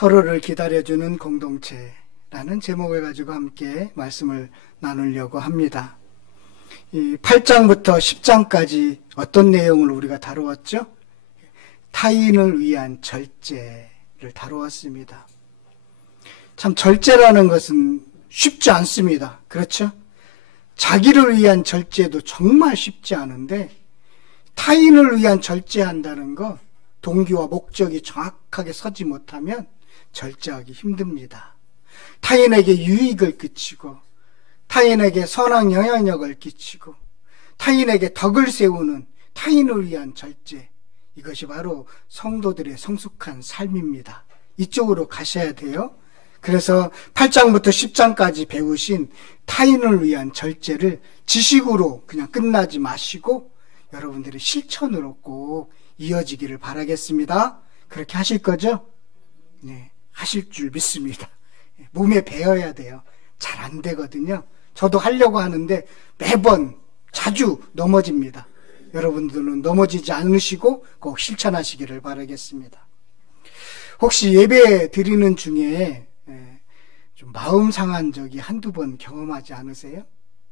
서로를 기다려주는 공동체라는 제목을 가지고 함께 말씀을 나누려고 합니다. 이 8장부터 10장까지 어떤 내용을 우리가 다루었죠? 타인을 위한 절제를 다루었습니다. 참 절제라는 것은 쉽지 않습니다. 그렇죠? 자기를 위한 절제도 정말 쉽지 않은데 타인을 위한 절제한다는 거, 동기와 목적이 정확하게 서지 못하면 절제하기 힘듭니다. 타인에게 유익을 끼치고 타인에게 선한 영향력을 끼치고 타인에게 덕을 세우는 타인을 위한 절제, 이것이 바로 성도들의 성숙한 삶입니다. 이쪽으로 가셔야 돼요. 그래서 8장부터 10장까지 배우신 타인을 위한 절제를 지식으로 그냥 끝나지 마시고 여러분들의 실천으로 꼭 이어지기를 바라겠습니다. 그렇게 하실 거죠? 네, 하실 줄 믿습니다. 몸에 배어야 돼요. 잘 안 되거든요. 저도 하려고 하는데 매번 자주 넘어집니다. 여러분들은 넘어지지 않으시고 꼭 실천하시기를 바라겠습니다. 혹시 예배 드리는 중에 좀 마음 상한 적이 한두 번 경험하지 않으세요?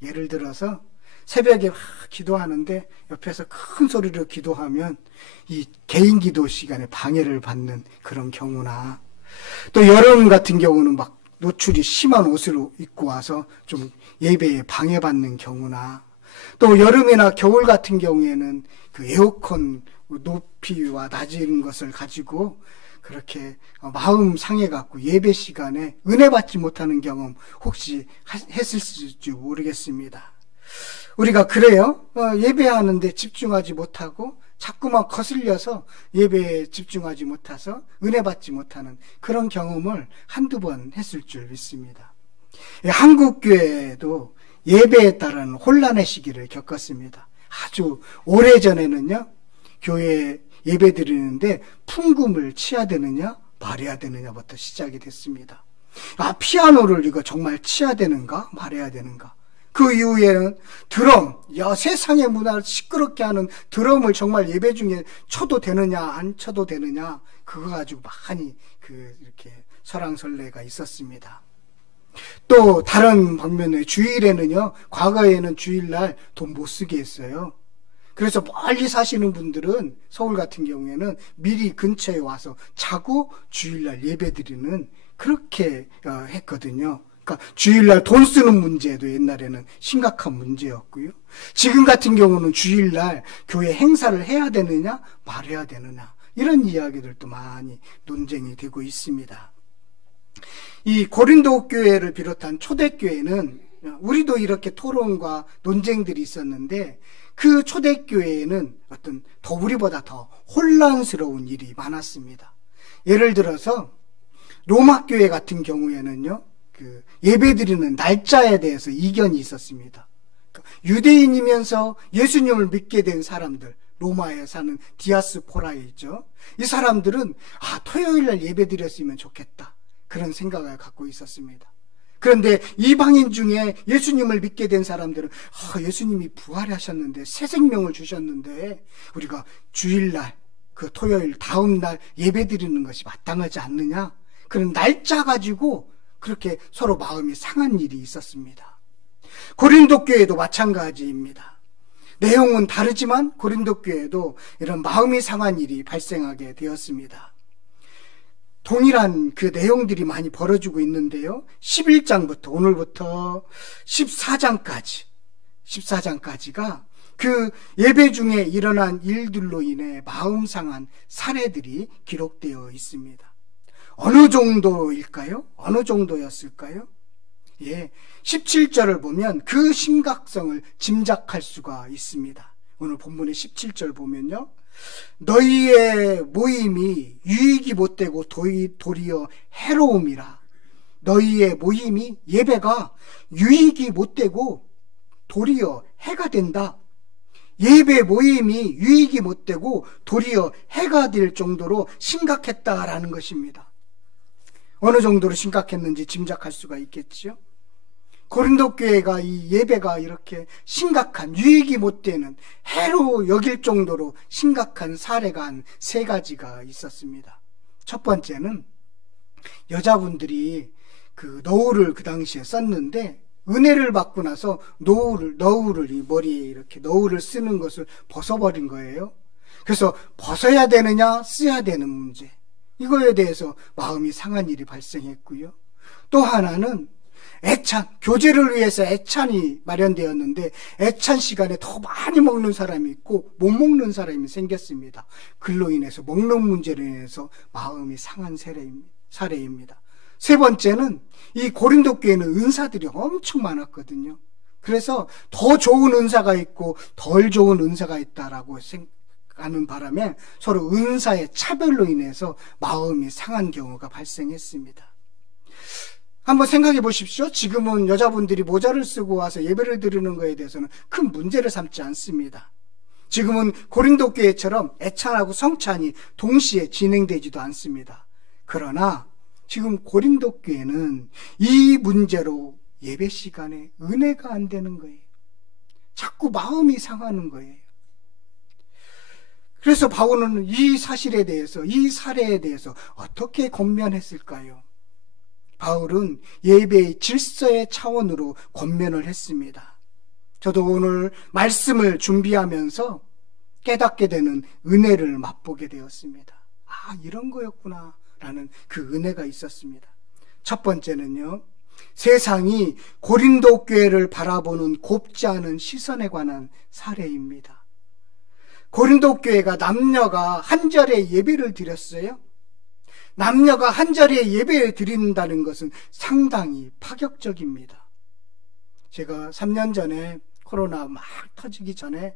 예를 들어서 새벽에 막 기도하는데 옆에서 큰 소리로 기도하면 이 개인 기도 시간에 방해를 받는 그런 경우나, 또 여름 같은 경우는 막 노출이 심한 옷을 입고 와서 좀 예배에 방해받는 경우나, 또 여름이나 겨울 같은 경우에는 그 에어컨 높이와 낮은 것을 가지고 그렇게 마음 상해갖고 예배 시간에 은혜 받지 못하는 경험 혹시 했을지 모르겠습니다. 우리가 그래요. 예배하는데 집중하지 못하고 자꾸만 거슬려서 예배에 집중하지 못해서 은혜 받지 못하는 그런 경험을 한두 번 했을 줄 믿습니다. 한국교회도 예배에 따른 혼란의 시기를 겪었습니다. 아주 오래전에는요, 교회에 예배 드리는데 풍금을 치야 되느냐 말해야 되느냐부터 시작이 됐습니다. 피아노를 이거 정말 치야 되는가 말해야 되는가. 그 이후에는 드럼, 세상의 문화를 시끄럽게 하는 드럼을 정말 예배 중에 쳐도 되느냐 안 쳐도 되느냐, 그거 가지고 많이 이렇게 설왕설래가 있었습니다. 또 다른 방면에 주일에는요, 과거에는 주일날 돈 못 쓰게 했어요. 그래서 멀리 사시는 분들은 서울 같은 경우에는 미리 근처에 와서 자고 주일날 예배 드리는 그렇게 했거든요. 그러니까 주일날 돈 쓰는 문제도 옛날에는 심각한 문제였고요. 지금 같은 경우는 주일날 교회 행사를 해야 되느냐 말해야 되느냐, 이런 이야기들도 많이 논쟁이 되고 있습니다. 이 고린도 교회를 비롯한 초대교회는 우리도 이렇게 토론과 논쟁들이 있었는데 그 초대교회에는 우리보다 더 혼란스러운 일이 많았습니다. 예를 들어서 로마교회 같은 경우에는요, 예배드리는 날짜에 대해서 이견이 있었습니다. 유대인이면서 예수님을 믿게 된 사람들, 로마에 사는 디아스포라에 있죠. 이 사람들은 토요일날 예배드렸으면 좋겠다, 그런 생각을 갖고 있었습니다. 그런데 이방인 중에 예수님을 믿게 된 사람들은 예수님이 부활하셨는데 새 생명을 주셨는데 우리가 주일날, 그 토요일 다음 날 예배드리는 것이 마땅하지 않느냐, 그런 날짜 가지고 그렇게 서로 마음이 상한 일이 있었습니다. 고린도 교회도 마찬가지입니다. 내용은 다르지만 고린도 교회도 이런 마음이 상한 일이 발생하게 되었습니다. 동일한 그 내용들이 많이 벌어지고 있는데요, 11장부터 오늘부터 14장까지가 그 예배 중에 일어난 일들로 인해 마음 상한 사례들이 기록되어 있습니다. 어느 정도일까요? 어느 정도였을까요? 17절을 보면 그 심각성을 짐작할 수가 있습니다. 오늘 본문의 17절 보면요, 너희의 모임이 유익이 못되고 도리어 해로움이라. 너희의 모임이, 예배가 유익이 못되고 도리어 해가 된다. 예배 모임이 유익이 못되고 도리어 해가 될 정도로 심각했다라는 것입니다. 어느 정도로 심각했는지 짐작할 수가 있겠죠. 고린도 교회가 이 예배가 이렇게 심각한, 유익이 못 되는, 해로 여길 정도로 심각한 사례가 한 세 가지가 있었습니다. 첫 번째는 여자분들이 그 너울을 그 당시에 썼는데 은혜를 받고 나서 너울을 이 머리에 이렇게 너울을 쓰는 것을 벗어버린 거예요. 그래서 벗어야 되느냐 써야 되는 문제, 이거에 대해서 마음이 상한 일이 발생했고요. 또 하나는 교제를 위해서 애찬이 마련되었는데 애찬 시간에 더 많이 먹는 사람이 있고 못 먹는 사람이 생겼습니다. 그로 인해서 먹는 문제로 인해서 마음이 상한 사례입니다. 세 번째는 이 고린도 교회는 은사들이 엄청 많았거든요. 그래서 더 좋은 은사가 있고 덜 좋은 은사가 있다라고 생각하는 바람에 서로 은사의 차별로 인해서 마음이 상한 경우가 발생했습니다. 한번 생각해 보십시오. 지금은 여자분들이 모자를 쓰고 와서 예배를 드리는 것에 대해서는 큰 문제를 삼지 않습니다. 지금은 고린도 교회처럼 애찬하고 성찬이 동시에 진행되지도 않습니다. 그러나 지금 고린도 교회는 이 문제로 예배 시간에 은혜가 안 되는 거예요. 자꾸 마음이 상하는 거예요. 그래서 바울은 이 사실에 대해서, 이 사례에 대해서 어떻게 권면했을까요? 바울은 예배의 질서의 차원으로 권면을 했습니다. 저도 오늘 말씀을 준비하면서 깨닫게 되는 은혜를 맛보게 되었습니다. 아, 이런 거였구나 라는 그 은혜가 있었습니다. 첫 번째는요, 세상이 고린도 교회를 바라보는 곱지 않은 시선에 관한 사례입니다. 고린도 교회가 남녀가 한 자리에 예배를 드렸어요. 남녀가 한 자리에 예배를 드린다는 것은 상당히 파격적입니다. 제가 3년 전에 코로나 막 터지기 전에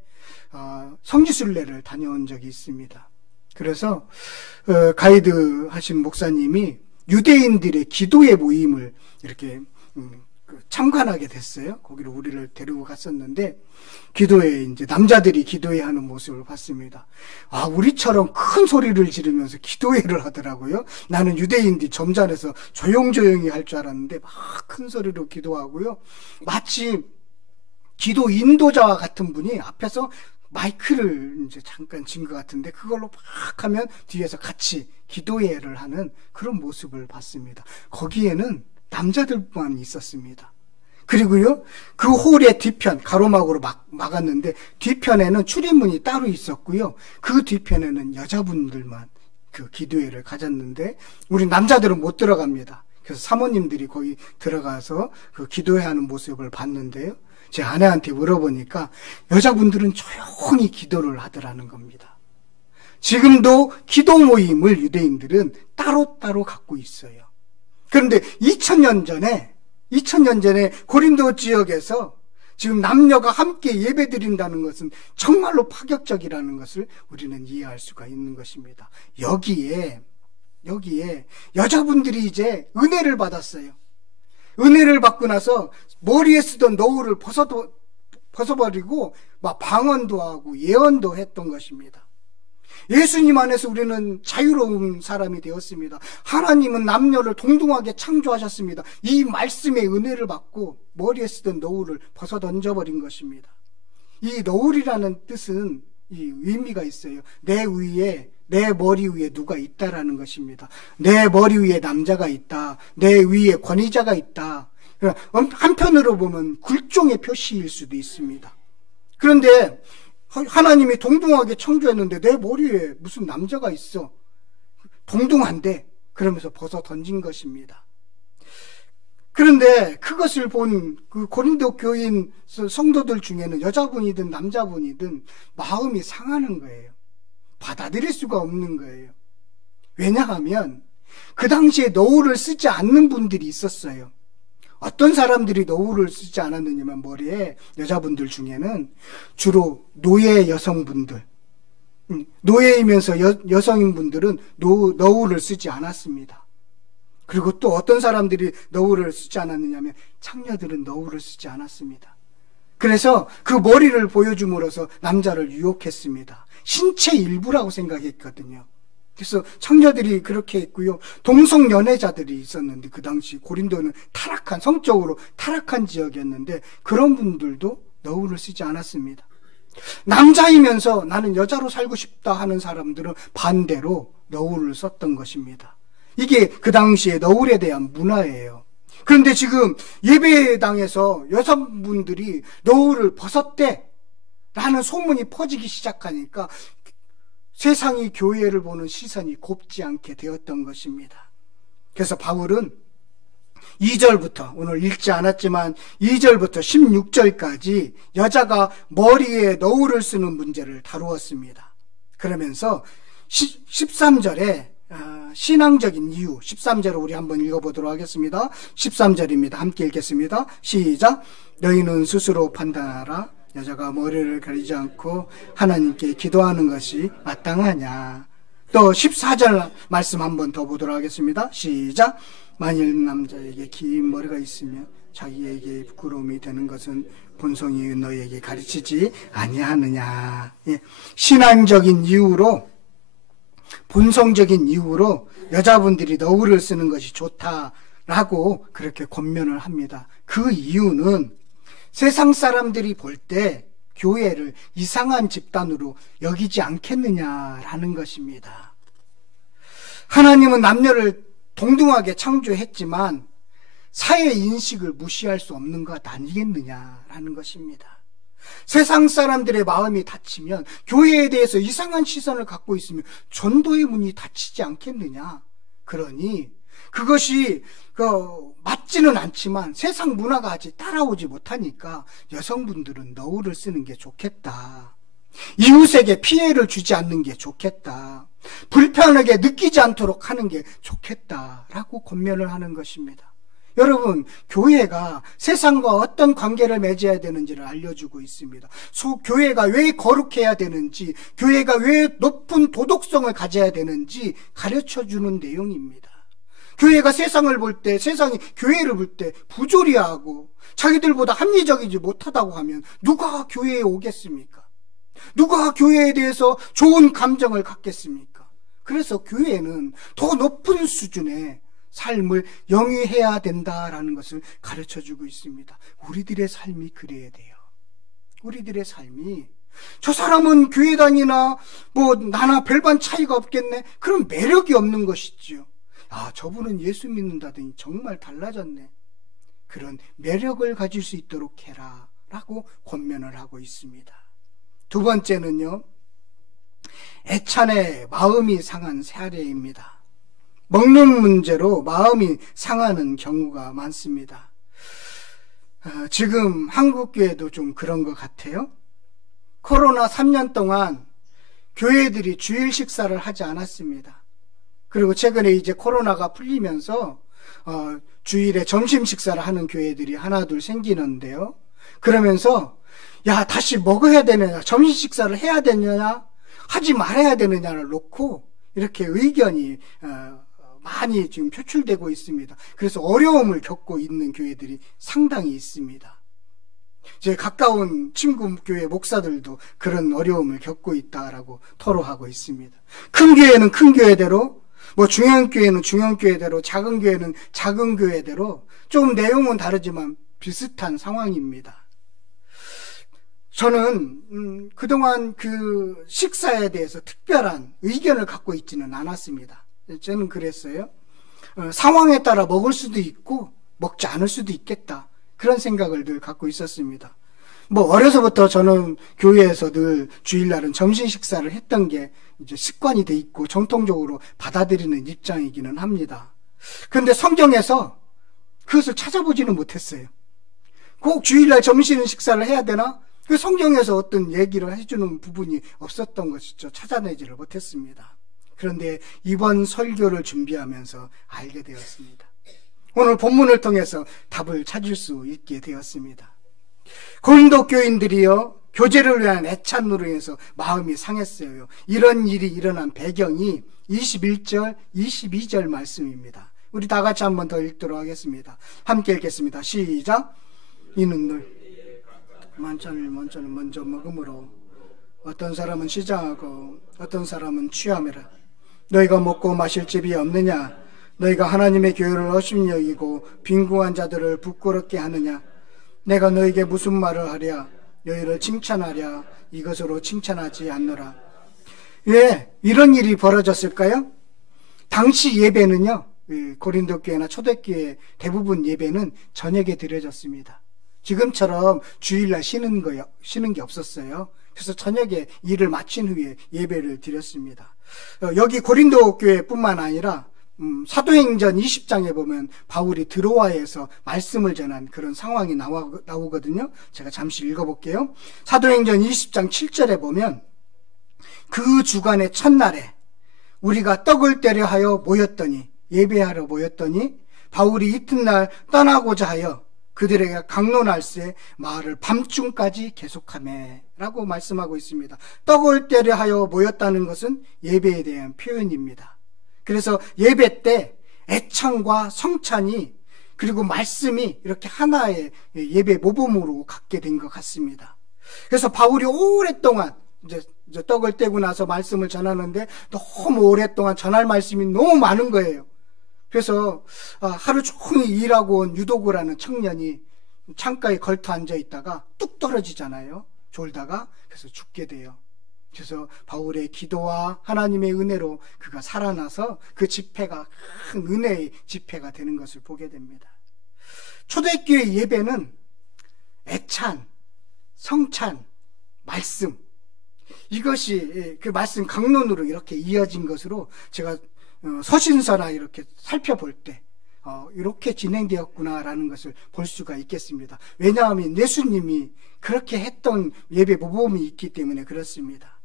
성지순례를 다녀온 적이 있습니다. 그래서 가이드 하신 목사님이 유대인들의 기도회 모임을 이렇게 참관하게 됐어요. 거기로 우리를 데리고 갔었는데 기도회, 이제 남자들이 기도회 하는 모습을 봤습니다. 아, 우리처럼 큰 소리를 지르면서 기도회를 하더라고요. 나는 유대인들이 점잖아서 조용조용히 할 줄 알았는데 막 큰 소리로 기도하고요. 마치 기도 인도자와 같은 분이 앞에서 마이크를 이제 잠깐 쥔 것 같은데 그걸로 막 하면 뒤에서 같이 기도회를 하는 그런 모습을 봤습니다. 거기에는 남자들만 있었습니다. 그리고요, 그 홀의 뒤편, 가로막으로 막았는데 뒤편에는 출입문이 따로 있었고요. 그 뒤편에는 여자분들만 그 기도회를 가졌는데 우리 남자들은 못 들어갑니다. 그래서 사모님들이 거기 들어가서 그 기도회 하는 모습을 봤는데요. 제 아내한테 물어보니까 여자분들은 조용히 기도를 하더라는 겁니다. 지금도 기도 모임을 유대인들은 따로따로 갖고 있어요. 그런데 2000년 전에 고린도 지역에서 지금 남녀가 함께 예배 드린다는 것은 정말로 파격적이라는 것을 우리는 이해할 수가 있는 것입니다. 여기에 여자분들이 이제 은혜를 받았어요. 은혜를 받고 나서 머리에 쓰던 너울을 벗어버리고 막 방언도 하고 예언도 했던 것입니다. 예수님 안에서 우리는 자유로운 사람이 되었습니다. 하나님은 남녀를 동등하게 창조하셨습니다. 이 말씀의 은혜를 받고 머리에 쓰던 너울을 벗어 던져버린 것입니다. 이 너울이라는 뜻은 이 의미가 있어요. 내 머리 위에 누가 있다라는 것입니다. 내 머리 위에 남자가 있다. 내 위에 권위자가 있다. 한편으로 보면 굴종의 표시일 수도 있습니다. 그런데 하나님이 동등하게 창조했는데 내 머리에 무슨 남자가 있어. 동등한데 그러면서 벗어 던진 것입니다. 그런데 그것을 본 그 고린도 교인 성도들 중에는 여자분이든 남자분이든 마음이 상하는 거예요. 받아들일 수가 없는 거예요. 왜냐하면 그 당시에 너울을 쓰지 않는 분들이 있었어요. 어떤 사람들이 너울을 쓰지 않았느냐면 머리에 여자분들 중에는 주로 노예 여성분들, 노예이면서 여성인분들은 너울을 쓰지 않았습니다. 그리고 또 어떤 사람들이 너울을 쓰지 않았느냐면 창녀들은 너울을 쓰지 않았습니다. 그래서 그 머리를 보여줌으로써 남자를 유혹했습니다. 신체 일부라고 생각했거든요. 그래서 창녀들이 그렇게 했고요. 동성 연애자들이 있었는데 그 당시 고린도는 성적으로 타락한 지역이었는데 그런 분들도 너울을 쓰지 않았습니다. 남자이면서 나는 여자로 살고 싶다 하는 사람들은 반대로 너울을 썼던 것입니다. 이게 그 당시에 너울에 대한 문화예요. 그런데 지금 예배당에서 여성분들이 너울을 벗었대 라는 소문이 퍼지기 시작하니까 세상이 교회를 보는 시선이 곱지 않게 되었던 것입니다. 그래서 바울은 2절부터, 오늘 읽지 않았지만 2절부터 16절까지 여자가 머리에 너울을 쓰는 문제를 다루었습니다. 그러면서 13절에 신앙적인 이유, 13절을 우리 한번 읽어보도록 하겠습니다. 13절입니다. 함께 읽겠습니다. 시작. 너희는 스스로 판단하라. 여자가 머리를 가리지 않고 하나님께 기도하는 것이 마땅하냐. 또 14절 말씀 한번 더 보도록 하겠습니다. 시작. 만일 남자에게 긴 머리가 있으면 자기에게 부끄러움이 되는 것은 본성이 너희에게 가르치지 아니하느냐. 예. 신앙적인 이유로, 본성적인 이유로 여자분들이 너울을 쓰는 것이 좋다라고 그렇게 권면을 합니다. 그 이유는 세상 사람들이 볼 때 교회를 이상한 집단으로 여기지 않겠느냐라는 것입니다. 하나님은 남녀를 동등하게 창조했지만 사회 인식을 무시할 수 없는 것 아니겠느냐라는 것입니다. 세상 사람들의 마음이 닫히면, 교회에 대해서 이상한 시선을 갖고 있으면 전도의 문이 닫히지 않겠느냐. 그러니 그것이 맞지는 않지만 세상 문화가 아직 따라오지 못하니까 여성분들은 너울을 쓰는 게 좋겠다. 이웃에게 피해를 주지 않는 게 좋겠다. 불편하게 느끼지 않도록 하는 게 좋겠다라고 권면을 하는 것입니다. 여러분, 교회가 세상과 어떤 관계를 맺어야 되는지를 알려주고 있습니다. 교회가 왜 거룩해야 되는지, 교회가 왜 높은 도덕성을 가져야 되는지 가르쳐주는 내용입니다. 교회가 세상을 볼 때, 세상이 교회를 볼 때 부조리하고 자기들보다 합리적이지 못하다고 하면 누가 교회에 오겠습니까? 누가 교회에 대해서 좋은 감정을 갖겠습니까? 그래서 교회는 더 높은 수준의 삶을 영위해야 된다라는 것을 가르쳐주고 있습니다. 우리들의 삶이 그래야 돼요. 우리들의 삶이, 저 사람은 교회 다니나 나나 별반 차이가 없겠네, 그럼 매력이 없는 것이지요. 저분은 예수 믿는다더니 정말 달라졌네, 그런 매력을 가질 수 있도록 해라 라고 권면을 하고 있습니다. 두 번째는요, 애찬의 마음이 상한 사례입니다. 먹는 문제로 마음이 상하는 경우가 많습니다. 지금 한국교회도 좀 그런 것 같아요. 코로나 3년 동안 교회들이 주일 식사를 하지 않았습니다. 그리고 최근에 이제 코로나가 풀리면서 주일에 점심 식사를 하는 교회들이 하나 둘 생기는데요. 그러면서 다시 먹어야 되느냐, 점심 식사를 해야 되느냐, 하지 말아야 되느냐를 놓고 이렇게 의견이 많이 지금 표출되고 있습니다. 그래서 어려움을 겪고 있는 교회들이 상당히 있습니다. 제 가까운 친구 교회 목사들도 그런 어려움을 겪고 있다라고 토로하고 있습니다. 큰 교회는 큰 교회대로, 중형 교회는 중형 교회대로, 작은 교회는 작은 교회대로 조금 내용은 다르지만 비슷한 상황입니다. 저는 그동안 그 식사에 대해서 특별한 의견을 갖고 있지는 않았습니다. 저는 그랬어요. 상황에 따라 먹을 수도 있고 먹지 않을 수도 있겠다, 그런 생각을 늘 갖고 있었습니다. 어려서부터 저는 교회에서 늘 주일날은 점심 식사를 했던 게 이제 습관이 돼 있고 정통적으로 받아들이는 입장이기는 합니다. 그런데 성경에서 그것을 찾아보지는 못했어요. 꼭 주일날 점심 식사를 해야 되나? 그 성경에서 어떤 얘기를 해주는 부분이 없었던 것이죠. 찾아내지를 못했습니다. 그런데 이번 설교를 준비하면서 알게 되었습니다. 오늘 본문을 통해서 답을 찾을 수 있게 되었습니다. 고린도 교인들이요, 교제를 위한 애찬으로 인해서 마음이 상했어요. 이런 일이 일어난 배경이 21절, 22절 말씀입니다. 우리 다 같이 한 번 더 읽도록 하겠습니다. 함께 읽겠습니다. 시작. 이는 늘 만찬을 먼저 먹음으로 어떤 사람은 시장하고 어떤 사람은 취함이라. 너희가 먹고 마실 집이 없느냐? 너희가 하나님의 교회를 어심히 여기고 빈궁한 자들을 부끄럽게 하느냐? 내가 너희에게 무슨 말을 하랴? 너희를 칭찬하랴? 이것으로 칭찬하지 않노라. 왜 이런 일이 벌어졌을까요? 당시 예배는요, 고린도 교회나 초대교회 대부분 예배는 저녁에 드려졌습니다. 지금처럼 주일날 쉬는 게 없었어요. 그래서 저녁에 일을 마친 후에 예배를 드렸습니다. 여기 고린도 교회뿐만 아니라 사도행전 20장에 보면 바울이 드로아에서 말씀을 전한 그런 상황이 나오거든요. 제가 잠시 읽어볼게요. 사도행전 20장 7절에 보면 그 주간의 첫날에 우리가 떡을 떼려 하여 모였더니, 예배하러 모였더니 바울이 이튿날 떠나고자 하여 그들에게 강론할세 마을을 밤중까지 계속하매 라고 말씀하고 있습니다. 떡을 떼려 하여 모였다는 것은 예배에 대한 표현입니다. 그래서 예배 때 애찬과 성찬이 그리고 말씀이 이렇게 하나의 예배 모범으로 갖게 된 것 같습니다. 그래서 바울이 오랫동안 이제 떡을 떼고 나서 말씀을 전하는데 너무 오랫동안 전할 말씀이 너무 많은 거예요. 그래서 하루 종일 일하고 온 유도구라는 청년이 창가에 걸터 앉아 있다가 뚝 떨어지잖아요. 졸다가. 그래서 죽게 돼요. 그래서 바울의 기도와 하나님의 은혜로 그가 살아나서 그 집회가 큰 은혜의 집회가 되는 것을 보게 됩니다. 초대교회 예배는 애찬, 성찬, 말씀, 이것이 그 말씀 강론으로 이렇게 이어진 것으로 제가 서신서나 이렇게 살펴볼 때 이렇게 진행되었구나라는 것을 볼 수가 있겠습니다. 왜냐하면 예수님이 그렇게 했던 예배 모범이 있기 때문에 그렇습니다.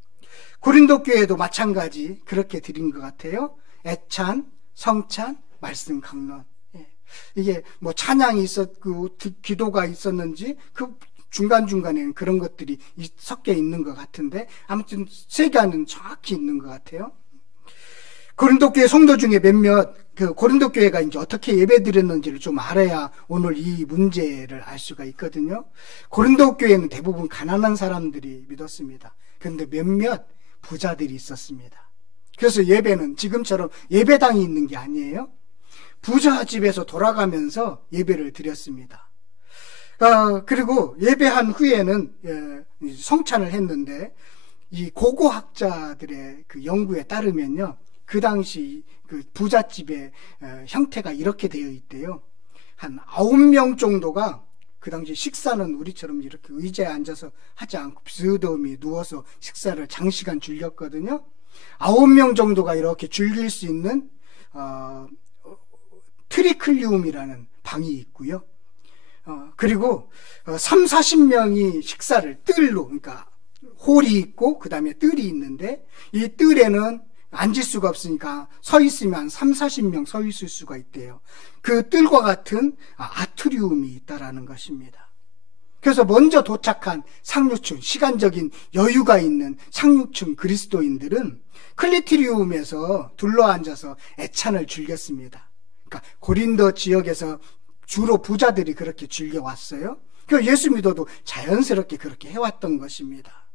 고린도 교회도 마찬가지 그렇게 드린 것 같아요. 애찬, 성찬, 말씀 강론. 이게 뭐 찬양이 있었고 기도가 있었는지 그 중간중간에는 그런 것들이 섞여 있는 것 같은데 아무튼 세계화는 정확히 있는 것 같아요. 고린도 교회 성도 중에 몇몇 고린도 교회가 이제 어떻게 예배 드렸는지를 좀 알아야 오늘 이 문제를 알 수가 있거든요. 고린도 교회는 대부분 가난한 사람들이 믿었습니다. 그런데 몇몇 부자들이 있었습니다. 그래서 예배는 지금처럼 예배당이 있는 게 아니에요. 부자 집에서 돌아가면서 예배를 드렸습니다. 그리고 예배한 후에는 성찬을 했는데 이 고고학자들의 그 연구에 따르면요, 그 당시 그 부잣집의 형태가 이렇게 되어 있대요. 한 9명 정도가 그 당시 식사는 우리처럼 이렇게 의자에 앉아서 하지 않고 비스듬히 누워서 식사를 장시간 즐겼거든요. 9명 정도가 이렇게 즐길 수 있는 트리클리움이라는 방이 있고요. 그리고 30-40명이 식사를 뜰로, 그러니까 홀이 있고 그 다음에 뜰이 있는데 이 뜰에는 앉을 수가 없으니까 서 있으면 30-40명 서 있을 수가 있대요. 그 뜰과 같은 아트리움이 있다라는 것입니다. 그래서 먼저 도착한 상류층, 시간적인 여유가 있는 상류층 그리스도인들은 클리트리움에서 둘러앉아서 애찬을 즐겼습니다. 그러니까 고린도 지역에서 주로 부자들이 그렇게 즐겨왔어요. 그래서 예수 믿어도 자연스럽게 그렇게 해왔던 것입니다.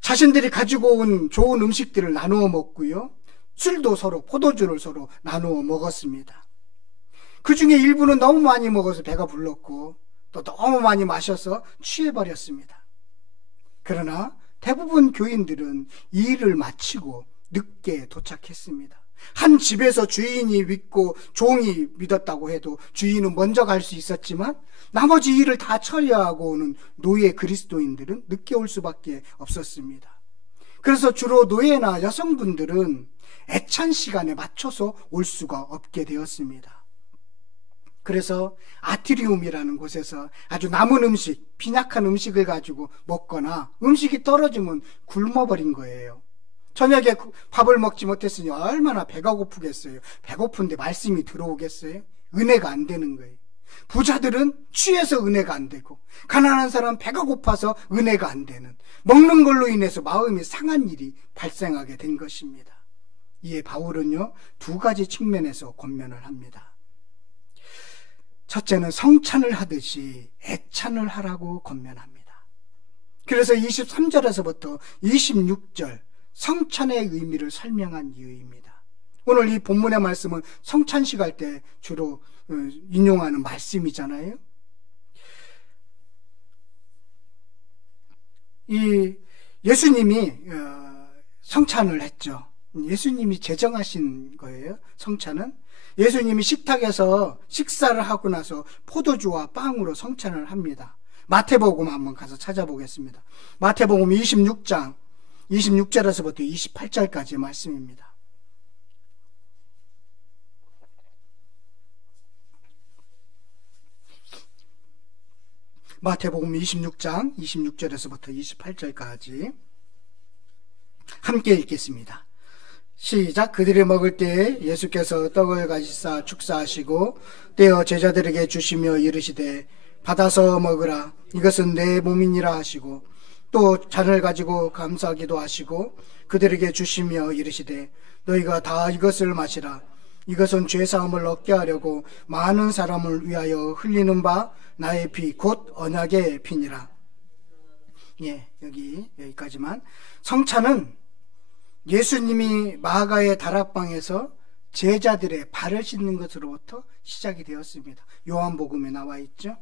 자신들이 가지고 온 좋은 음식들을 나누어 먹고요. 술도 서로, 포도주를 서로 나누어 먹었습니다. 그 중에 일부는 너무 많이 먹어서 배가 불렀고 또 너무 많이 마셔서 취해버렸습니다. 그러나 대부분 교인들은 이 일을 마치고 늦게 도착했습니다. 한 집에서 주인이 믿고 종이 믿었다고 해도 주인은 먼저 갈 수 있었지만 나머지 일을 다 처리하고 오는 노예 그리스도인들은 늦게 올 수밖에 없었습니다. 그래서 주로 노예나 여성분들은 애찬 시간에 맞춰서 올 수가 없게 되었습니다. 그래서 아트리움이라는 곳에서 아주 남은 음식, 빈약한 음식을 가지고 먹거나 음식이 떨어지면 굶어버린 거예요. 저녁에 밥을 먹지 못했으니 얼마나 배가 고프겠어요. 배고픈데 말씀이 들어오겠어요? 은혜가 안 되는 거예요. 부자들은 취해서 은혜가 안 되고 가난한 사람은 배가 고파서 은혜가 안 되는, 먹는 걸로 인해서 마음이 상한 일이 발생하게 된 것입니다. 이에 바울은요, 두 가지 측면에서 권면을 합니다. 첫째는 성찬을 하듯이 애찬을 하라고 권면합니다. 그래서 23절에서부터 26절 성찬의 의미를 설명한 이유입니다. 오늘 이 본문의 말씀은 성찬식 할 때 주로 인용하는 말씀이잖아요. 이 예수님이 성찬을 했죠. 예수님이 제정하신 거예요. 성찬은 예수님이 식탁에서 식사를 하고 나서 포도주와 빵으로 성찬을 합니다. 마태복음 한번 가서 찾아보겠습니다. 마태복음 26장 26절에서부터 28절까지의 말씀입니다. 마태복음 26장 26절에서부터 28절까지 함께 읽겠습니다. 시작. 그들이 먹을 때에 예수께서 떡을 가지사 축사하시고 떼어 제자들에게 주시며 이르시되 받아서 먹으라, 이것은 내 몸이니라 하시고 또 잔을 가지고 감사하기도 하시고 그들에게 주시며 이르시되 너희가 다 이것을 마시라, 이것은 죄사함을 얻게 하려고 많은 사람을 위하여 흘리는 바 나의 피 곧 언약의 피니라. 예, 여기까지만. 성찬은 예수님이 마가의 다락방에서 제자들의 발을 씻는 것으로부터 시작이 되었습니다. 요한복음에 나와 있죠.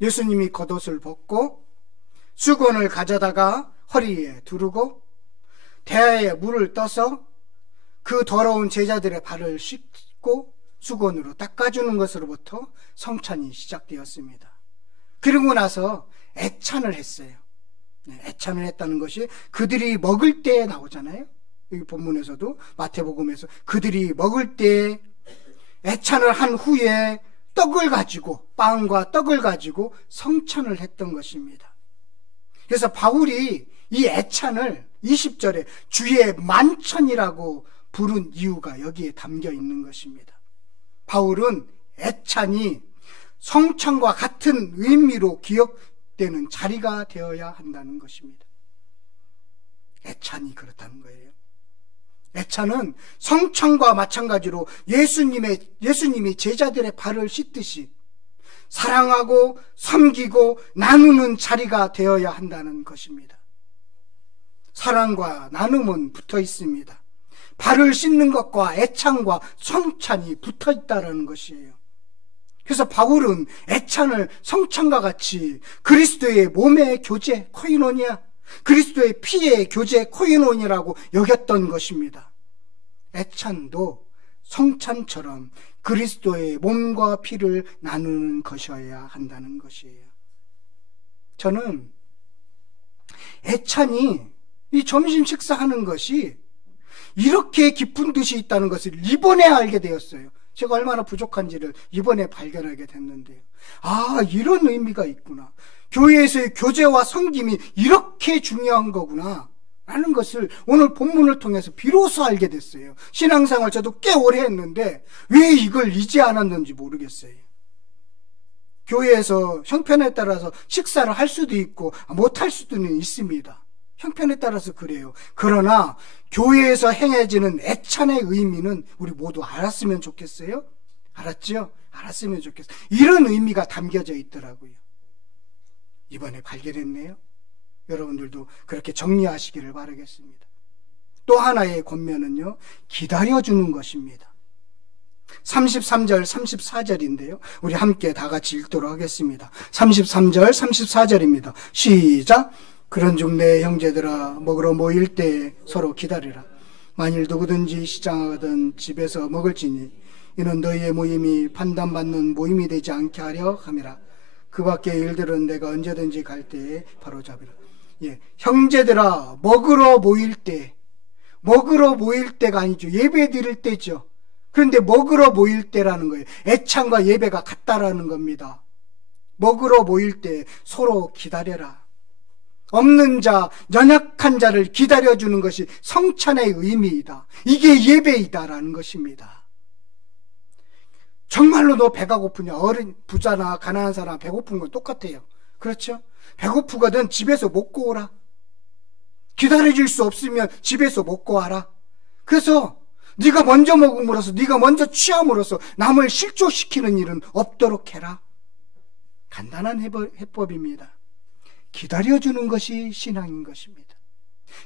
예수님이 겉옷을 벗고 수건을 가져다가 허리에 두르고 대야에 물을 떠서 그 더러운 제자들의 발을 씻고 수건으로 닦아주는 것으로부터 성찬이 시작되었습니다. 그리고 나서 애찬을 했어요. 애찬을 했다는 것이 그들이 먹을 때에 나오잖아요. 여기 본문에서도 마태복음에서 그들이 먹을 때 애찬을 한 후에 떡을 가지고, 빵과 떡을 가지고 성찬을 했던 것입니다. 그래서 바울이 이 애찬을 20절에 주의 만찬이라고 부른 이유가 여기에 담겨 있는 것입니다. 바울은 애찬이 성찬과 같은 의미로 기억되는 자리가 되어야 한다는 것입니다. 애찬이 그렇다는 거예요. 애찬은 성찬과 마찬가지로 예수님이 제자들의 발을 씻듯이 사랑하고 섬기고 나누는 자리가 되어야 한다는 것입니다. 사랑과 나눔은 붙어 있습니다. 발을 씻는 것과 애찬과 성찬이 붙어 있다는 것이에요. 그래서 바울은 애찬을 성찬과 같이 그리스도의 몸의 교제 코이노니아, 그리스도의 피의 교제 코이노니라고 여겼던 것입니다. 애찬도 성찬처럼 그리스도의 몸과 피를 나누는 것이어야 한다는 것이에요. 저는 애찬이 이 점심 식사하는 것이 이렇게 깊은 뜻이 있다는 것을 이번에 알게 되었어요. 제가 얼마나 부족한지를 이번에 발견하게 됐는데요. 아, 이런 의미가 있구나. 교회에서의 교제와 섬김이 이렇게 중요한 거구나 라는 것을 오늘 본문을 통해서 비로소 알게 됐어요. 신앙생활 저도 꽤 오래 했는데 왜 이걸 이제 알았는지 모르겠어요. 교회에서 형편에 따라서 식사를 할 수도 있고 못할 수도 있습니다. 형편에 따라서 그래요. 그러나 교회에서 행해지는 애찬의 의미는 우리 모두 알았으면 좋겠어요? 알았죠? 알았으면 좋겠어요. 이런 의미가 담겨져 있더라고요. 이번에 발견했네요. 여러분들도 그렇게 정리하시기를 바라겠습니다. 또 하나의 권면은요, 기다려주는 것입니다. 33절, 34절인데요. 우리 함께 다 같이 읽도록 하겠습니다. 33절, 34절입니다. 시작! 그런즉 내 형제들아, 먹으러 모일 때 서로 기다리라. 만일 누구든지 시장하거든 집에서 먹을지니 이는 너희의 모임이 판단받는 모임이 되지 않게 하려 함이라. 그 밖의 일들은 내가 언제든지 갈 때에 바로 잡으라. 예, 형제들아, 먹으러 모일 때가 아니죠. 예배 드릴 때죠. 그런데 먹으러 모일 때라는 거예요. 애찬과 예배가 같다라는 겁니다. 먹으러 모일 때 서로 기다려라. 없는 자, 연약한 자를 기다려주는 것이 성찬의 의미이다. 이게 예배이다라는 것입니다. 정말로 너 배가 고프냐? 어른, 부자나 가난한 사람 배고픈 건 똑같아요. 그렇죠? 배고프거든 집에서 먹고 오라. 기다려줄 수 없으면 집에서 먹고 와라. 그래서 네가 먼저 먹음으로써, 네가 먼저 취함으로써 남을 실족시키는 일은 없도록 해라. 간단한 해법입니다. 기다려주는 것이 신앙인 것입니다.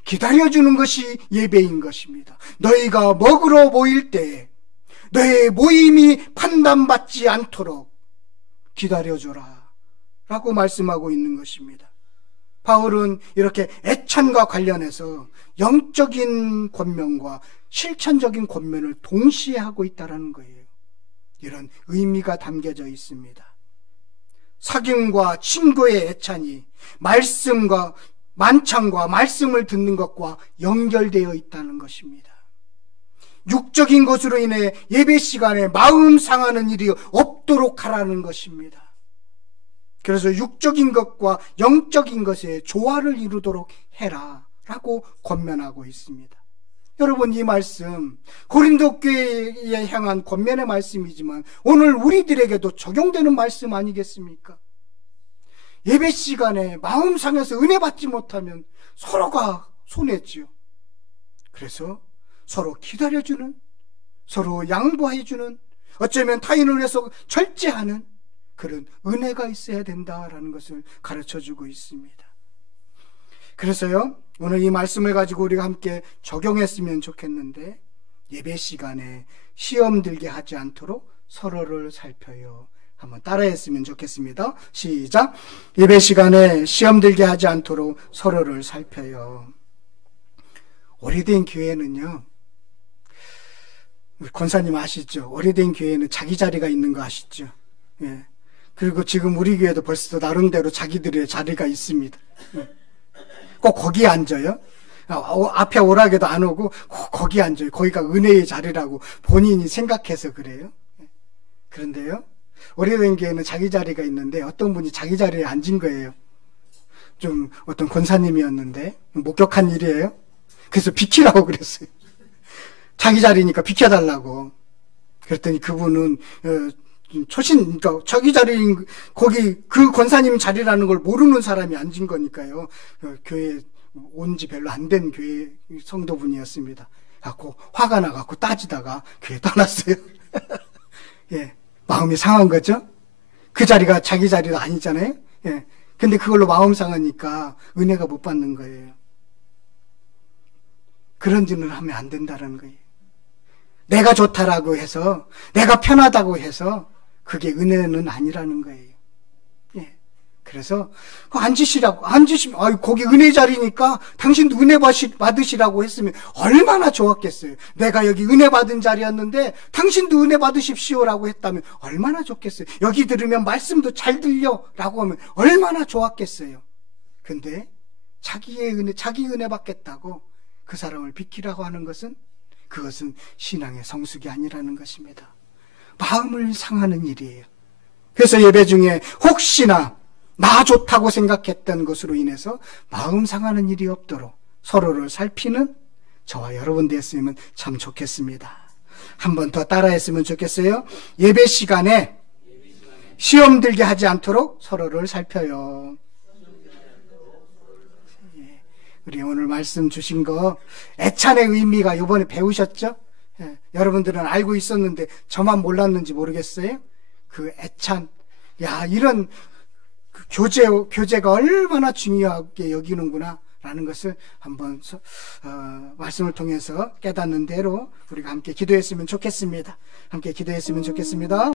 기다려주는 것이 예배인 것입니다. 너희가 먹으러 모일 때 너의 모임이 판단받지 않도록 기다려줘라 라고 말씀하고 있는 것입니다. 바울은 이렇게 애찬과 관련해서 영적인 권면과 실천적인 권면을 동시에 하고 있다는 거예요. 이런 의미가 담겨져 있습니다. 사귐과 친구의 애찬이 말씀과 만찬과 말씀을 듣는 것과 연결되어 있다는 것입니다. 육적인 것으로 인해 예배 시간에 마음 상하는 일이 없도록 하라는 것입니다. 그래서 육적인 것과 영적인 것에 조화를 이루도록 해라 라고 권면하고 있습니다. 여러분, 이 말씀 고린도 교회에 향한 권면의 말씀이지만 오늘 우리들에게도 적용되는 말씀 아니겠습니까? 예배 시간에 마음 상해서 은혜 받지 못하면 서로가 손해지요. 그래서 서로 기다려주는, 서로 양보해주는, 어쩌면 타인을 위해서 절제하는 그런 은혜가 있어야 된다라는 것을 가르쳐주고 있습니다. 그래서요, 오늘 이 말씀을 가지고 우리가 함께 적용했으면 좋겠는데, 예배 시간에 시험 들게 하지 않도록 서로를 살펴요. 한번 따라했으면 좋겠습니다. 시작. 예배 시간에 시험 들게 하지 않도록 서로를 살펴요. 오래된 교회는요, 우리 권사님 아시죠? 오래된 교회는 자기 자리가 있는 거 아시죠? 예. 그리고 지금 우리 교회도 벌써 나름대로 자기들의 자리가 있습니다. 예. 꼭 거기에 앉아요. 앞에 오라게도 안 오고 꼭 거기 앉아요. 거기가 은혜의 자리라고 본인이 생각해서 그래요. 예. 그런데요, 오래된 교회는 자기 자리가 있는데 어떤 분이 자기 자리에 앉은 거예요. 좀 어떤 권사님이었는데 목격한 일이에요. 그래서 비키라고 그랬어요. 자기 자리니까 비켜달라고. 그랬더니 그분은 그러니까 자기 자리인 거기 그 권사님 자리라는 걸 모르는 사람이 앉은 거니까요. 교회 온 지 별로 안 된 교회 성도분이었습니다. 갖고 화가 나갖고 따지다가 교회 떠났어요. 예, 마음이 상한 거죠. 그 자리가 자기 자리도 아니잖아요. 예, 근데 그걸로 마음 상하니까 은혜가 못 받는 거예요. 그런 짓을 하면 안 된다는 거예요. 내가 좋다라고 해서, 내가 편하다고 해서 그게 은혜는 아니라는 거예요. 예. 그래서 앉으시면, 거기 은혜 자리니까 당신도 은혜 받으시라고 했으면 얼마나 좋았겠어요. 내가 여기 은혜 받은 자리였는데 당신도 은혜 받으십시오라고 했다면 얼마나 좋겠어요. 여기 들으면 말씀도 잘 들려라고 하면 얼마나 좋았겠어요. 근데 자기 은혜 받겠다고 그 사람을 비키라고 하는 것은, 그것은 신앙의 성숙이 아니라는 것입니다. 마음을 상하는 일이에요. 그래서 예배 중에 혹시나 나 좋다고 생각했던 것으로 인해서 마음 상하는 일이 없도록 서로를 살피는 저와 여러분 되었으면 참 좋겠습니다. 한 번 더 따라했으면 좋겠어요. 예배 시간에 시험 들게 하지 않도록 서로를 살펴요. 우리 오늘 말씀 주신 거 애찬의 의미가 이번에 배우셨죠? 예, 여러분들은 알고 있었는데 저만 몰랐는지 모르겠어요. 그 애찬, 이런 그 교제가 얼마나 중요하게 여기는구나 라는 것을 한번 말씀을 통해서 깨닫는 대로 우리가 함께 기도했으면 좋겠습니다. 함께 기도했으면 좋겠습니다.